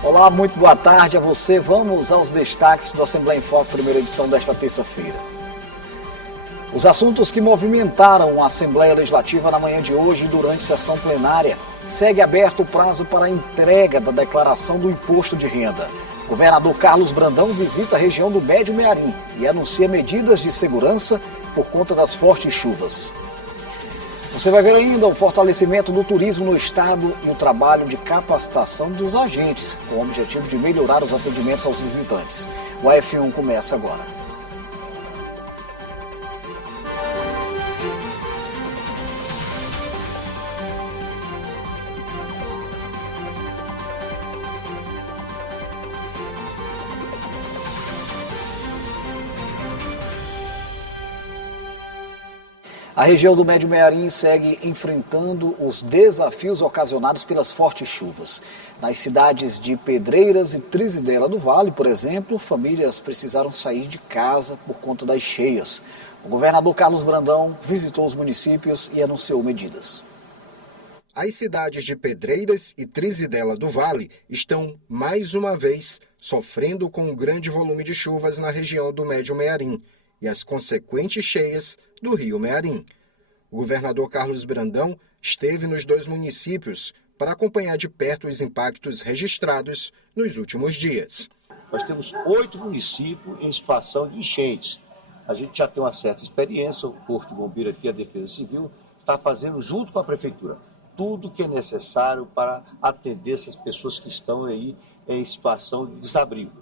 Olá, muito boa tarde a você. Vamos aos destaques do Assembleia em Foco, primeira edição desta terça-feira. Os assuntos que movimentaram a Assembleia Legislativa na manhã de hoje durante sessão plenária. Segue aberto o prazo para a entrega da declaração do imposto de renda. Governador Carlos Brandão visita a região do Médio Mearim e anuncia medidas de segurança por conta das fortes chuvas. Você vai ver ainda o fortalecimento do turismo no estado e o trabalho de capacitação dos agentes, com o objetivo de melhorar os atendimentos aos visitantes. O AF1 começa agora. A região do Médio Mearim segue enfrentando os desafios ocasionados pelas fortes chuvas. Nas cidades de Pedreiras e Trizidela do Vale, por exemplo, famílias precisaram sair de casa por conta das cheias. O governador Carlos Brandão visitou os municípios e anunciou medidas. As cidades de Pedreiras e Trizidela do Vale estão, mais uma vez, sofrendo com um grande volume de chuvas na região do Médio Mearim e as consequentes cheias do Rio Mearim. O governador Carlos Brandão esteve nos dois municípios para acompanhar de perto os impactos registrados nos últimos dias. Nós temos 8 municípios em situação de enchentes. A gente já tem uma certa experiência, o Corpo de Bombeiro aqui, a Defesa Civil, está fazendo junto com a Prefeitura tudo que é necessário para atender essas pessoas que estão aí em situação de desabrigo.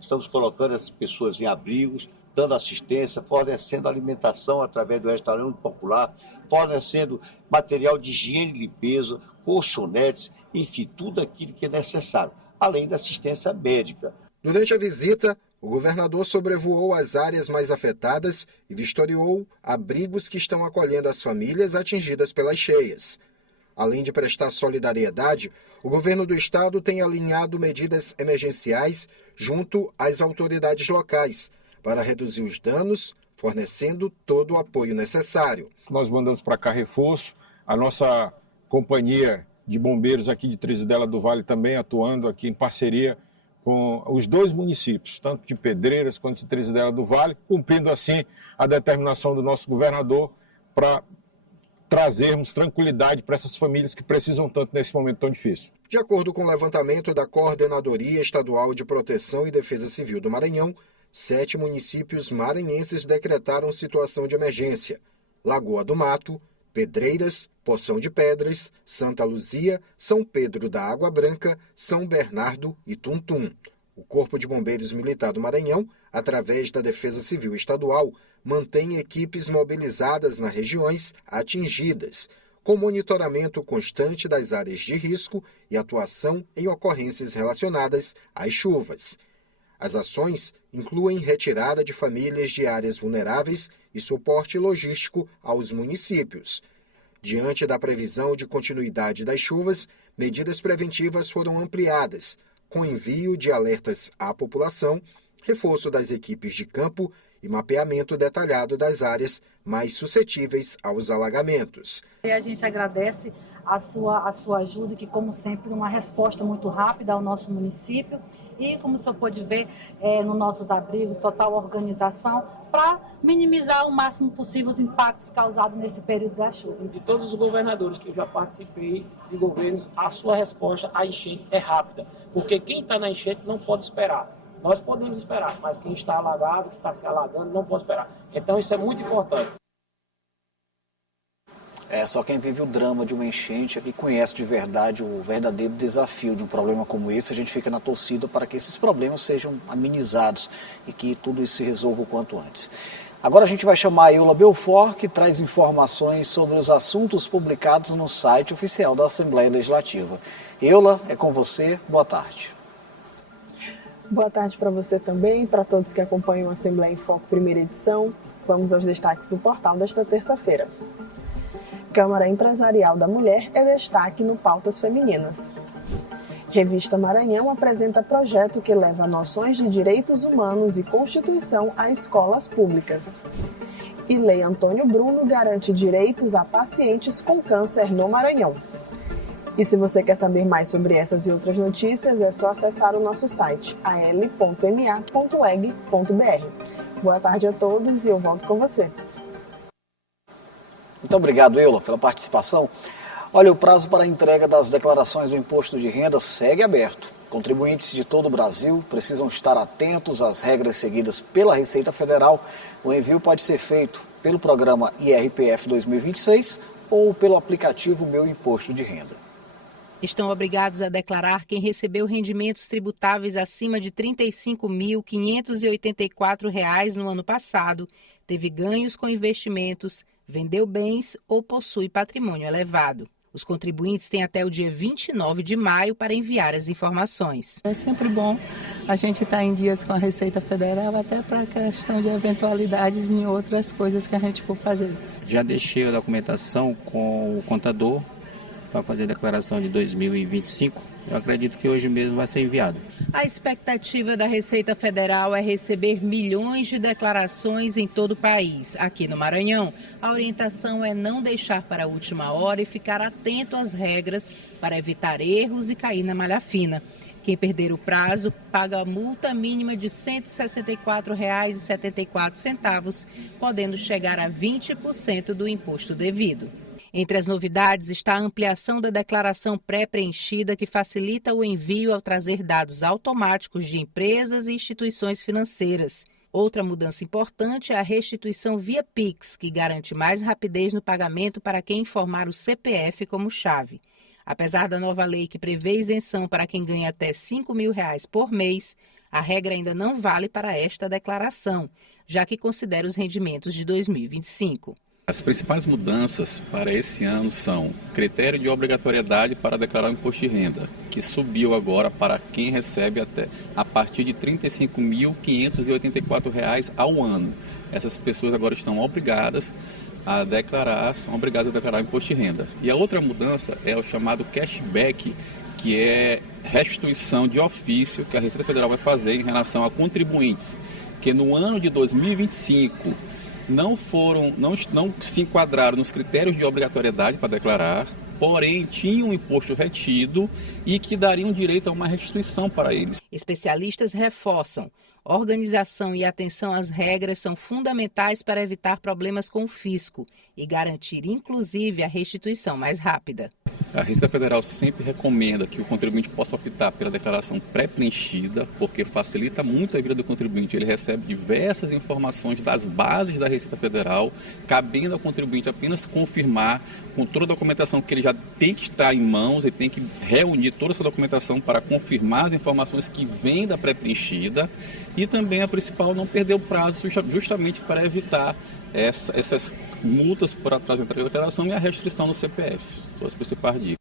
Estamos colocando essas pessoas em abrigos, dando assistência, fornecendo alimentação através do restaurante popular, fornecendo material de higiene e limpeza, colchonetes, enfim, tudo aquilo que é necessário, além da assistência médica. Durante a visita, o governador sobrevoou as áreas mais afetadas e vistoriou abrigos que estão acolhendo as famílias atingidas pelas cheias. Além de prestar solidariedade, o governo do estado tem alinhado medidas emergenciais junto às autoridades locais, para reduzir os danos, fornecendo todo o apoio necessário. Nós mandamos para cá reforço, a nossa companhia de bombeiros aqui de Trizidela do Vale também atuando aqui em parceria com os dois municípios, tanto de Pedreiras quanto de Trizidela do Vale, cumprindo assim a determinação do nosso governador para trazermos tranquilidade para essas famílias que precisam tanto nesse momento tão difícil. De acordo com o levantamento da Coordenadoria Estadual de Proteção e Defesa Civil do Maranhão, 7 municípios maranhenses decretaram situação de emergência: Lagoa do Mato, Pedreiras, Poção de Pedras, Santa Luzia, São Pedro da Água Branca, São Bernardo e Tuntum. O Corpo de Bombeiros Militar do Maranhão, através da Defesa Civil Estadual, mantém equipes mobilizadas nas regiões atingidas, com monitoramento constante das áreas de risco e atuação em ocorrências relacionadas às chuvas. As ações incluem retirada de famílias de áreas vulneráveis e suporte logístico aos municípios. Diante da previsão de continuidade das chuvas, medidas preventivas foram ampliadas, com envio de alertas à população, reforço das equipes de campo e mapeamento detalhado das áreas mais suscetíveis aos alagamentos. E a gente agradece a sua ajuda, que como sempre, uma resposta muito rápida ao nosso município. E, como o senhor pode ver, nos nossos abrigos, total organização para minimizar o máximo possível os impactos causados nesse período da chuva. De todos os governadores que eu já participei de governos, a sua resposta à enchente é rápida, porque quem está na enchente não pode esperar. Nós podemos esperar, mas quem está alagado, que está se alagando, não pode esperar. Então isso é muito importante. Só quem vive o drama de uma enchente é que conhece de verdade o verdadeiro desafio de um problema como esse. A gente fica na torcida para que esses problemas sejam amenizados e que tudo isso se resolva o quanto antes. Agora a gente vai chamar a Eula Belfort, que traz informações sobre os assuntos publicados no site oficial da Assembleia Legislativa. Eula, é com você. Boa tarde. Boa tarde para você também, para todos que acompanham a Assembleia em Foco, primeira edição. Vamos aos destaques do portal desta terça-feira. Câmara Empresarial da Mulher é destaque no Pautas Femininas. Revista Maranhão apresenta projeto que leva noções de direitos humanos e Constituição a escolas públicas. E Lei Antônio Bruno garante direitos a pacientes com câncer no Maranhão. E se você quer saber mais sobre essas e outras notícias, é só acessar o nosso site al.ma.leg.br. Boa tarde a todos e eu volto com você. Muito obrigado, Eula, pela participação. Olha, o prazo para a entrega das declarações do imposto de renda segue aberto. Contribuintes de todo o Brasil precisam estar atentos às regras seguidas pela Receita Federal. O envio pode ser feito pelo programa IRPF 2026 ou pelo aplicativo Meu Imposto de Renda. Estão obrigados a declarar quem recebeu rendimentos tributáveis acima de R$ 35.584 no ano passado, teve ganhos com investimentos, vendeu bens ou possui patrimônio elevado. Os contribuintes têm até o dia 29 de maio para enviar as informações. É sempre bom a gente estar em dias com a Receita Federal, até para a questão de eventualidades em outras coisas que a gente for fazer. Já deixei a documentação com o contador para fazer a declaração de 2025. Eu acredito que hoje mesmo vai ser enviado. A expectativa da Receita Federal é receber milhões de declarações em todo o país. Aqui no Maranhão, a orientação é não deixar para a última hora e ficar atento às regras para evitar erros e cair na malha fina. Quem perder o prazo paga a multa mínima de R$ 164,74, podendo chegar a 20% do imposto devido. Entre as novidades está a ampliação da declaração pré-preenchida, que facilita o envio ao trazer dados automáticos de empresas e instituições financeiras. Outra mudança importante é a restituição via Pix, que garante mais rapidez no pagamento para quem informar o CPF como chave. Apesar da nova lei que prevê isenção para quem ganha até R$ 5.000 por mês, a regra ainda não vale para esta declaração, já que considera os rendimentos de 2025. As principais mudanças para esse ano são critério de obrigatoriedade para declarar o imposto de renda, que subiu agora para quem recebe até a partir de R$ 35.584 ao ano. Essas pessoas agora estão obrigadas a declarar, são obrigadas a declarar o imposto de renda. E a outra mudança é o chamado cashback, que é restituição de ofício que a Receita Federal vai fazer em relação a contribuintes que no ano de 2025 não se enquadraram nos critérios de obrigatoriedade para declarar, porém tinham um imposto retido e que dariam direito a uma restituição para eles. Especialistas reforçam: organização e atenção às regras são fundamentais para evitar problemas com o fisco e garantir, inclusive, a restituição mais rápida. A Receita Federal sempre recomenda que o contribuinte possa optar pela declaração pré-preenchida, porque facilita muito a vida do contribuinte. Ele recebe diversas informações das bases da Receita Federal, cabendo ao contribuinte apenas confirmar com toda a documentação que ele já tem que estar em mãos, ele tem que reunir toda essa documentação para confirmar as informações que vêm da pré-preenchida e também a principal, não perder o prazo justamente para evitar essas multas por atraso da declaração e a restrição no CPF. São as principais dicas.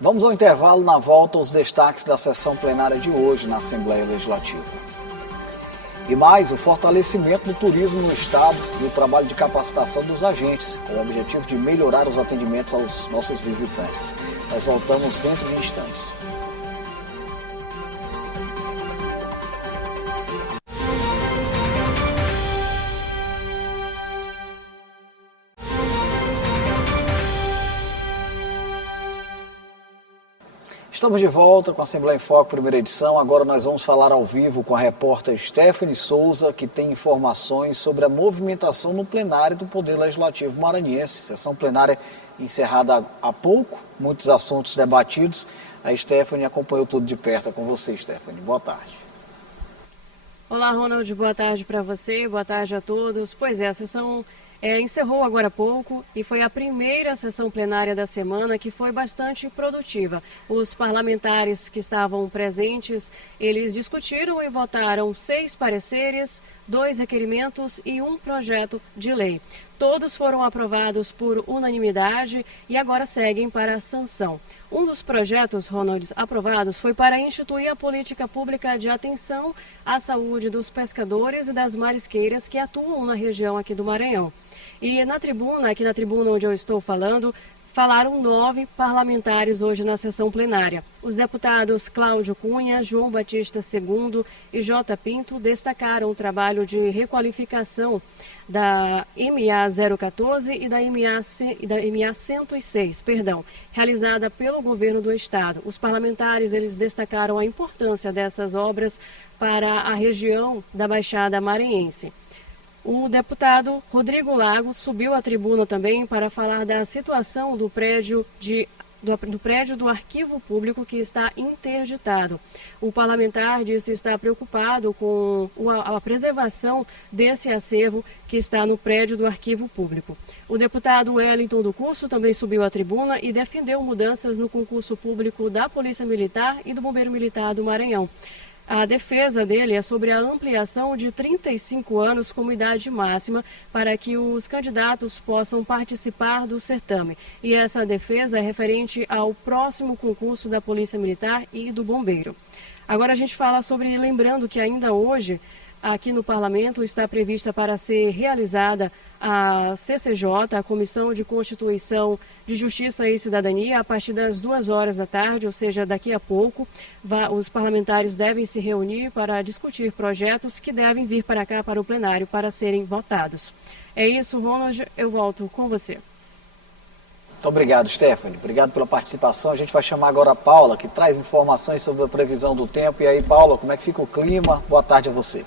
Vamos ao intervalo. Na volta, os destaques da sessão plenária de hoje na Assembleia Legislativa. E mais, o fortalecimento do turismo no Estado e o trabalho de capacitação dos agentes, com o objetivo de melhorar os atendimentos aos nossos visitantes. Nós voltamos dentro de instantes. Estamos de volta com a Assembleia em Foco, primeira edição. Agora nós vamos falar ao vivo com a repórter Stephanie Souza, que tem informações sobre a movimentação no plenário do Poder Legislativo Maranhense. Sessão plenária encerrada há pouco, muitos assuntos debatidos. A Stephanie acompanhou tudo de perto. É com você, Stephanie. Boa tarde. Olá, Ronald. Boa tarde para você. Boa tarde a todos. Pois é, a sessão encerrou agora há pouco e foi a primeira sessão plenária da semana que foi bastante produtiva. Os parlamentares que estavam presentes, eles discutiram e votaram 6 pareceres, 2 requerimentos e 1 projeto de lei. Todos foram aprovados por unanimidade e agora seguem para a sanção. Um dos projetos, Ronald, aprovados foi para instituir a política pública de atenção à saúde dos pescadores e das marisqueiras que atuam na região aqui do Maranhão. E aqui na tribuna onde eu estou falando, falaram 9 parlamentares hoje na sessão plenária. Os deputados Cláudio Cunha, João Batista II e J. Pinto destacaram o trabalho de requalificação da MA 014 e da MA 106, realizada pelo governo do estado. Os parlamentares eles destacaram a importância dessas obras para a região da Baixada Maranhense. O deputado Rodrigo Lago subiu à tribuna também para falar da situação do prédio do Arquivo Público que está interditado. O parlamentar disse estar preocupado com a preservação desse acervo que está no prédio do Arquivo Público. O deputado Wellington do Curso também subiu à tribuna e defendeu mudanças no concurso público da Polícia Militar e do Bombeiro Militar do Maranhão. A defesa dele é sobre a ampliação de 35 anos como idade máxima para que os candidatos possam participar do certame. E essa defesa é referente ao próximo concurso da Polícia Militar e do Bombeiro. Agora a gente fala sobre, lembrando que ainda hoje, aqui no Parlamento, está prevista para ser realizada a CCJ, a Comissão de Constituição, de Justiça e Cidadania, a partir das 2h da tarde, ou seja, daqui a pouco, os parlamentares devem se reunir para discutir projetos que devem vir para cá, para o plenário, para serem votados. É isso, Ronald, eu volto com você. Muito obrigado, Stephanie. Obrigado pela participação. A gente vai chamar agora a Paula, que traz informações sobre a previsão do tempo. E aí, Paula, como é que fica o clima? Boa tarde a você.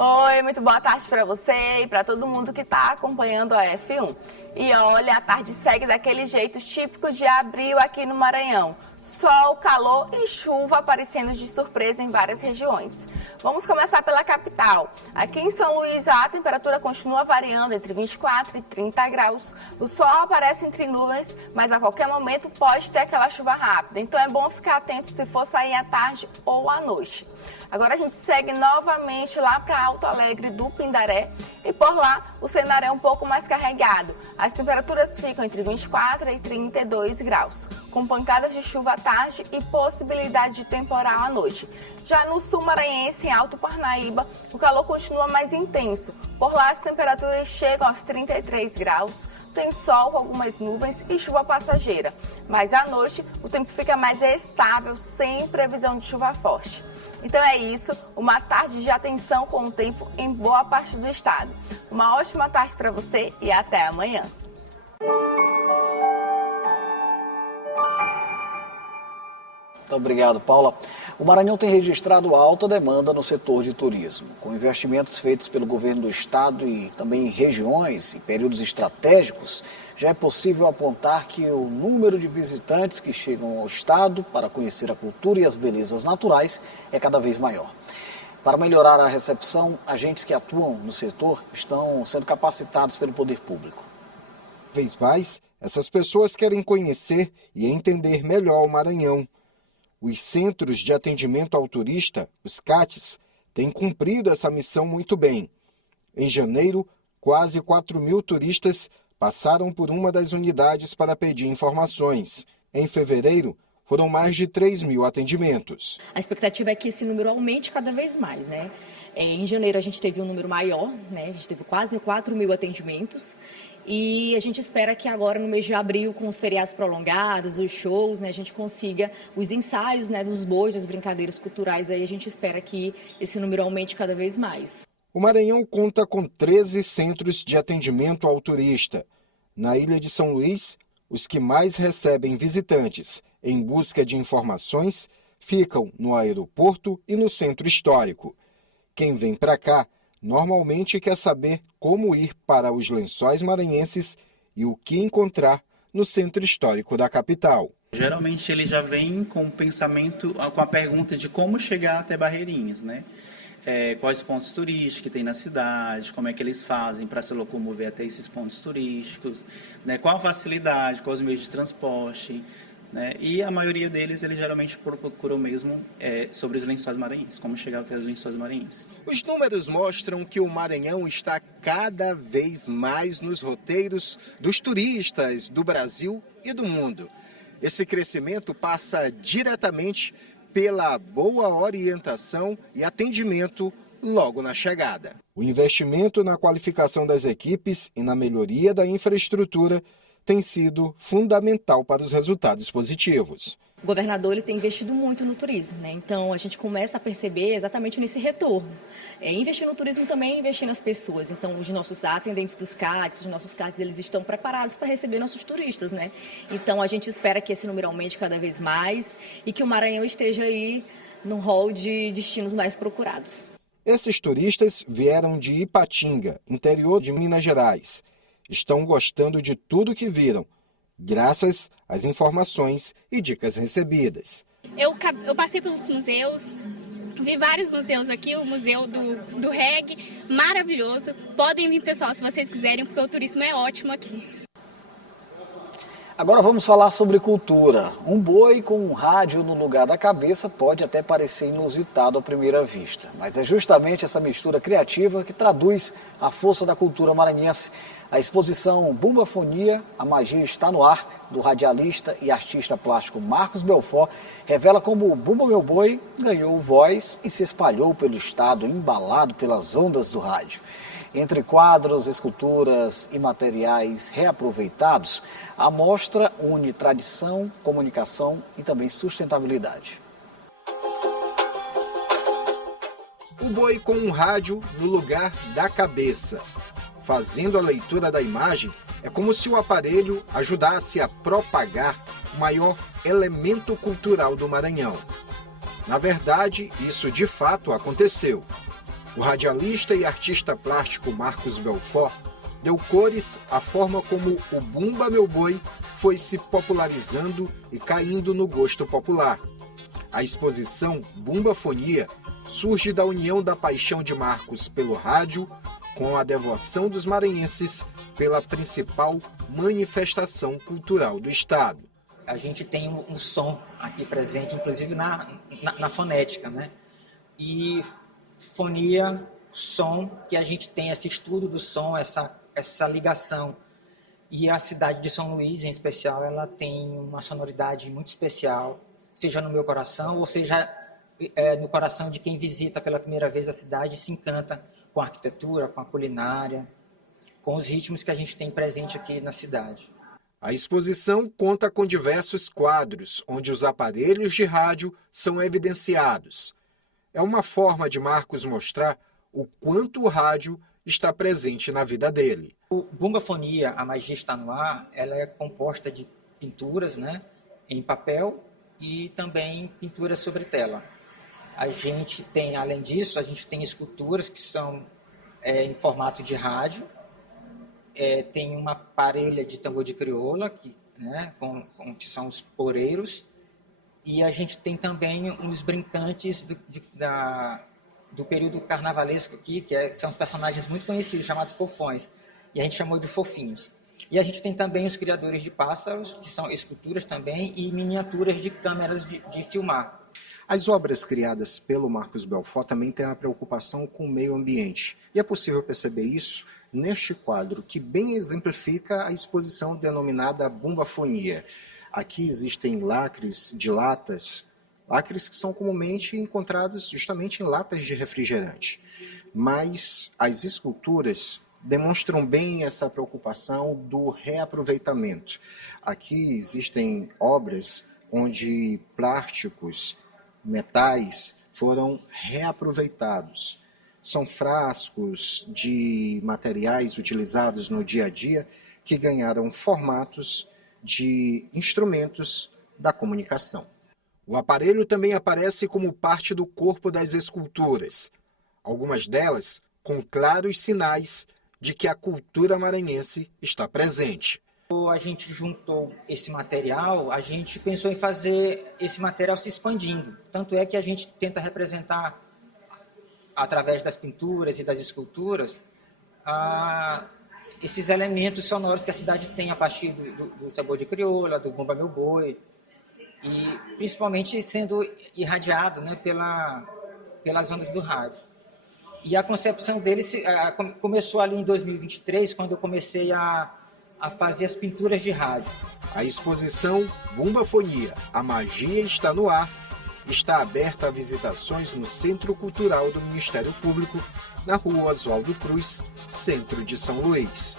Oi, muito boa tarde para você e para todo mundo que está acompanhando a F1. E olha, a tarde segue daquele jeito típico de abril aqui no Maranhão. Sol, calor e chuva aparecendo de surpresa em várias regiões. Vamos começar pela capital. Aqui em São Luís, a temperatura continua variando entre 24 e 30 graus. O sol aparece entre nuvens, mas a qualquer momento pode ter aquela chuva rápida. Então é bom ficar atento se for sair à tarde ou à noite. Agora a gente segue novamente lá para Alto Alegre do Pindaré e por lá o cenário é um pouco mais carregado. As temperaturas ficam entre 24 e 32 graus, com pancadas de chuva à tarde e possibilidade de temporal à noite. Já no sul maranhense, em Alto Parnaíba, o calor continua mais intenso. Por lá as temperaturas chegam aos 33 graus, tem sol com algumas nuvens e chuva passageira. Mas à noite o tempo fica mais estável, sem previsão de chuva forte. Então é isso, uma tarde de atenção com o tempo em boa parte do estado. Uma ótima tarde para você e até amanhã. Muito obrigado, Paula. O Maranhão tem registrado alta demanda no setor de turismo. Com investimentos feitos pelo governo do estado e também em regiões e períodos estratégicos, já é possível apontar que o número de visitantes que chegam ao estado para conhecer a cultura e as belezas naturais é cada vez maior. Para melhorar a recepção, agentes que atuam no setor estão sendo capacitados pelo poder público. Vez mais, essas pessoas querem conhecer e entender melhor o Maranhão. Os Centros de Atendimento ao Turista, os CATs, têm cumprido essa missão muito bem. Em janeiro, quase 4.000 turistas passaram por uma das unidades para pedir informações. Em fevereiro, foram mais de 3.000 atendimentos. A expectativa é que esse número aumente cada vez mais, né? Em janeiro a gente teve um número maior, né? A gente teve quase 4.000 atendimentos. E a gente espera que agora, no mês de abril, com os feriados prolongados, os shows, né, a gente consiga os ensaios, né, dos bois, das brincadeiras culturais. Aí a gente espera que esse número aumente cada vez mais. O Maranhão conta com 13 centros de atendimento ao turista. Na ilha de São Luís, os que mais recebem visitantes em busca de informações ficam no aeroporto e no centro histórico. Quem vem para cá normalmente quer saber como ir para os Lençóis Maranhenses e o que encontrar no centro histórico da capital. Geralmente ele já vem com o pensamento, com a pergunta de como chegar até Barreirinhas, né? Quais pontos turísticos que tem na cidade, como é que eles fazem para se locomover até esses pontos turísticos, né? Qual a facilidade, quais os meios de transporte, né? E a maioria deles, eles geralmente procuram mesmo sobre os Lençóis Maranhenses, como chegar até os Lençóis Maranhenses. Os números mostram que o Maranhão está cada vez mais nos roteiros dos turistas do Brasil e do mundo. Esse crescimento passa diretamente pela boa orientação e atendimento logo na chegada. O investimento na qualificação das equipes e na melhoria da infraestrutura tem sido fundamental para os resultados positivos. O governador ele tem investido muito no turismo, né? Então a gente começa a perceber exatamente nesse retorno. Investir no turismo também é investir nas pessoas. Então os nossos atendentes dos CATs, os nossos CATs, eles estão preparados para receber nossos turistas, né? Então a gente espera que esse número aumente cada vez mais e que o Maranhão esteja aí no hall de destinos mais procurados. Esses turistas vieram de Ipatinga, interior de Minas Gerais. Estão gostando de tudo que viram, graças às informações e dicas recebidas. Eu passei pelos museus, vi vários museus aqui, o Museu do Reggae, maravilhoso. Podem vir, pessoal, se vocês quiserem, porque o turismo é ótimo aqui. Agora vamos falar sobre cultura. Um boi com um rádio no lugar da cabeça pode até parecer inusitado à primeira vista, mas é justamente essa mistura criativa que traduz a força da cultura maranhense. A exposição Bumbafonia, a magia está no ar, do radialista e artista plástico Marcos Belfort, revela como o Bumba Meu Boi ganhou voz e se espalhou pelo estado, embalado pelas ondas do rádio. Entre quadros, esculturas e materiais reaproveitados, a mostra une tradição, comunicação e também sustentabilidade. O boi com um rádio no lugar da cabeça. Fazendo a leitura da imagem, é como se o aparelho ajudasse a propagar o maior elemento cultural do Maranhão. Na verdade, isso de fato aconteceu. O radialista e artista plástico Marcos Belfort deu cores à forma como o Bumba Meu Boi foi se popularizando e caindo no gosto popular. A exposição Bumbafonia surge da união da paixão de Marcos pelo rádio com a devoção dos maranhenses pela principal manifestação cultural do estado. A gente tem um som aqui presente, inclusive na fonética, né? E fonia, som, que a gente tem esse estudo do som, essa ligação. E a cidade de São Luís, em especial, ela tem uma sonoridade muito especial, seja no meu coração, ou seja no coração de quem visita pela primeira vez a cidade e se encanta com a arquitetura, com a culinária, com os ritmos que a gente tem presente aqui na cidade. A exposição conta com diversos quadros, onde os aparelhos de rádio são evidenciados. É uma forma de Marcos mostrar o quanto o rádio está presente na vida dele. O Bumbafonia, a magia está no ar, ela é composta de pinturas, né, em papel e também pinturas sobre tela. A gente tem, além disso, a gente tem esculturas que são em formato de rádio, tem uma parelha de tambor de crioula, que são os poreiros, e a gente tem também uns brincantes do período carnavalesco aqui, são os personagens muito conhecidos, chamados fofões, e a gente chamou de fofinhos. E a gente tem também os criadores de pássaros, que são esculturas também, e miniaturas de câmeras de filmar. As obras criadas pelo Marcos Belfort também têm uma preocupação com o meio ambiente. E é possível perceber isso neste quadro, que bem exemplifica a exposição denominada Bumbafonia. Aqui existem lacres de latas, lacres que são comumente encontrados justamente em latas de refrigerante. Mas as esculturas demonstram bem essa preocupação do reaproveitamento. Aqui existem obras onde plásticos, metais foram reaproveitados. São frascos de materiais utilizados no dia a dia que ganharam formatos de instrumentos da comunicação. O aparelho também aparece como parte do corpo das esculturas, algumas delas com claros sinais de que a cultura maranhense está presente. A gente juntou esse material, a gente pensou em fazer esse material se expandindo. Tanto é que a gente tenta representar, através das pinturas e das esculturas, esses elementos sonoros que a cidade tem a partir do tambor de crioula, do Bumba Meu Boi, e principalmente sendo irradiado, né, pelas ondas do rádio. E a concepção dele começou ali em 2023, quando eu comecei a fazer as pinturas de rádio. A exposição Bumbafonia, a magia está no ar, está aberta a visitações no Centro Cultural do Ministério Público, na Rua Oswaldo Cruz, centro de São Luís.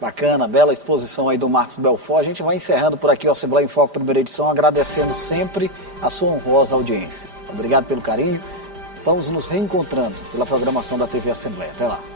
Bacana, bela exposição aí do Marcos Belfort. A gente vai encerrando por aqui o Assembleia em Foco primeira edição, agradecendo sempre a sua honrosa audiência. Obrigado pelo carinho. Vamos nos reencontrando pela programação da TV Assembleia. Até lá.